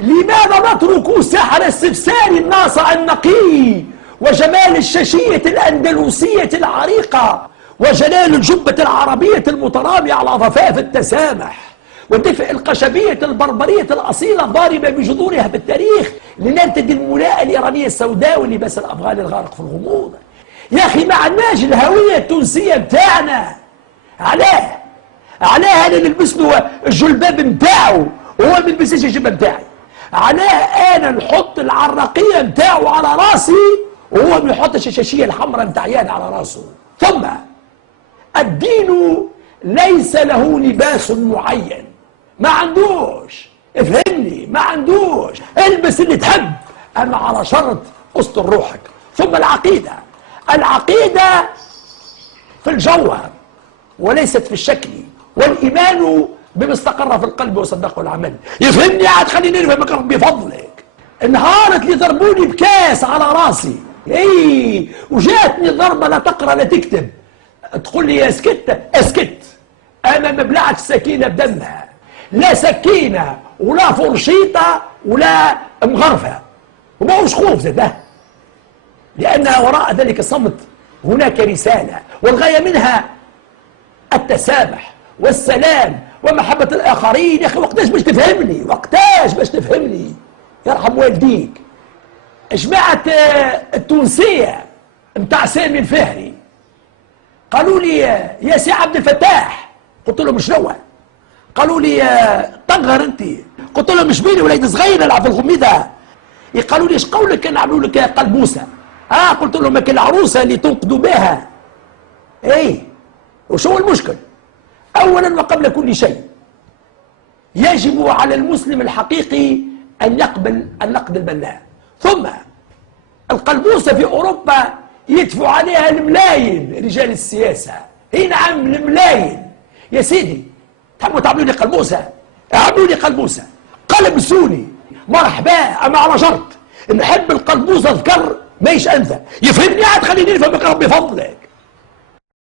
لماذا نترك سحر السفسار الناصع النقي وجمال الشاشية الأندلسية العريقة وجلال الجبة العربية المترامية على ضفاف التسامح ودفء القشبية البربرية الأصيلة الضاربة بجذورها في التاريخ لنرتدي الملاءة الإيرانية السوداء ولباس الأفغان الغارق في الغموض؟ يا أخي ما عندناش الهوية التونسية بتاعنا. علاه أنا نلبس له الجلباب بتاعه وهو ما يلبسش الجلباب بتاعي؟ علاه أنا نحط العراقية بتاعه على راسي وهو ما يحطش الشاشية الحمراء بتاعيان على راسه؟ ثم الدين ليس له لباس معين، ما عندوش، افهمني، ما عندوش، البس اللي تحب اما على شرط استر روحك. ثم العقيدة في الجوهر وليست في الشكل، والايمان بما استقر في القلب وصدقه العمل. يفهمني عاد خليني نفهمك بفضلك. انهارت لي ضربوني بكاس على راسي، وجاتني ضربه لا تقرا لا تكتب، تقول لي يا اسكت انا مبلعت السكينه بدمها، لا سكينه ولا فرشيطه ولا مغرفه، وما هوش خوف زاد، لان وراء ذلك الصمت هناك رساله، والغايه منها التسامح والسلام ومحبه الاخرين. يا اخي وقتاش باش تفهمني؟ يرحم والديك. جماعه التونسيه نتاع سامي الفهري قالوا لي يا سي عبد الفتاح، قلت لهم شنو؟ قالوا لي طنغر انت، قلت لهم مش بيني وليد صغير العب في الغميضه. قالوا لي ايش قولك نعملوا لك قلبوسه؟ قلت لهم لكن العروسه اللي تنقذوا بها. وشو المشكل؟ اولا وقبل كل شيء يجب على المسلم الحقيقي ان يقبل النقد البناء. ثم القلبوسه في اوروبا يدفع عليها الملايين رجال السياسه، نعم الملايين. يا سيدي تحبوا تعملوا لي قلبوسه؟ اعملوا لي قلبوسه، قلبسوني مرحبا، اما على شرط نحب القلبوسه ذكر ماهيش انثى. يفهمني عاد خليني نفهمك ربي فضلك.